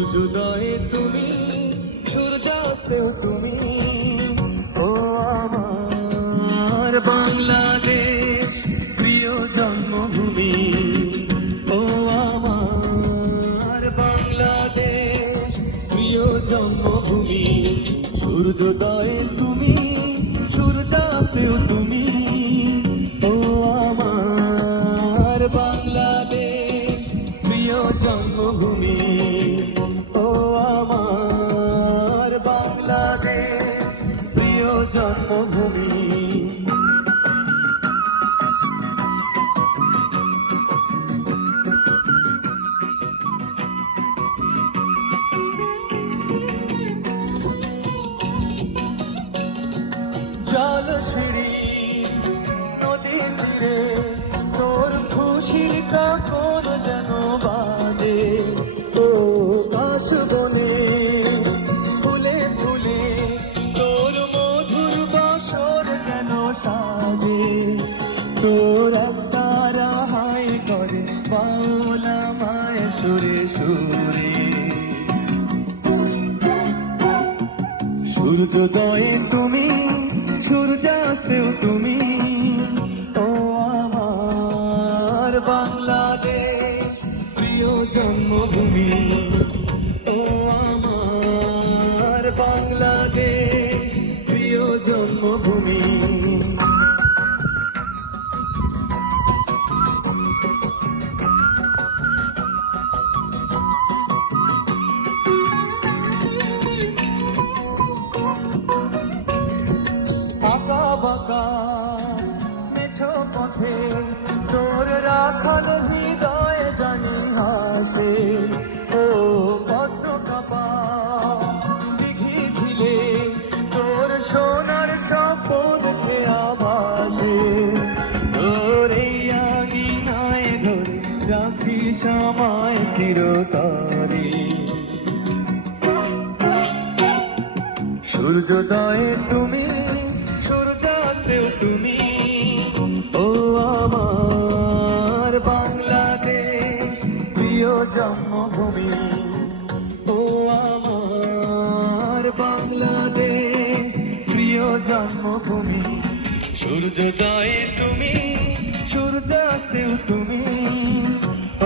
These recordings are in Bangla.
সূর্যোদয়ে তুমি, সূর্যাস্তেও তুমি। ও আমার বাংলাদেশ, প্রিয় জন্মভূমি। ও আমার বাংলাদেশ, প্রিয় জন্মভূমি। সূর্যোদয়ে তুমি, সূর্যাস্তেও তুমি। ও আমার বাংলাদেশ, প্রিয় জন্মভূমি। ও আমার বাংলাদেশ, প্রিয় জন্মভূমি। জলশিরি নদীর তীরে তোর খুশির কাকন যেন বাজে। ও কাশবনে ফুলে ফুলে তোর মধুর বাসর যেন সাজে। তোর একটা রাহাই করে বাউলা মায় সুরে সুরে। সূর্যোদয়ে তুমি, সূর্যাস্তেও তুমি। ও আমার বাংলাদেশ, প্রিয় জন্মভূমি। ও আমার বাংলাদেশ, প্রিয় জন্মভূমি। আঁকা বাঁকা মেঠো পথে তোর রাখাল হৃদয় জানি হাসে। ও পদ্ম কাপা দিঘি ঝিলে তোর সোনার স্বপন আভাসে। তোর এই আঙিনায় ধরে রাখিস আমায় চিরতরে। সূর্যোদয়ে তুমি, সূর্যাস্তেও তুমি। ও আমার বাংলাদেশ, প্রিয় জন্মভূমি। ও আমার বাংলাদেশ, প্রিয় জন্মভূমি। সূর্যোদয়ে তুমি, সূর্যাস্তেও তুমি।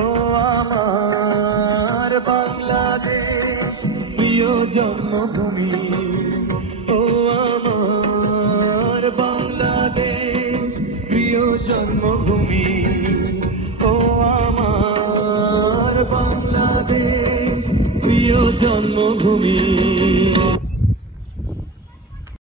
ও আমার বাংলাদেশ, প্রিয় জন্মভূমি। ও আমার বাংলাদেশ, প্রিয় জন্মভূমি। ও আমার বাংলাদেশ, প্রিয় জন্মভূমি।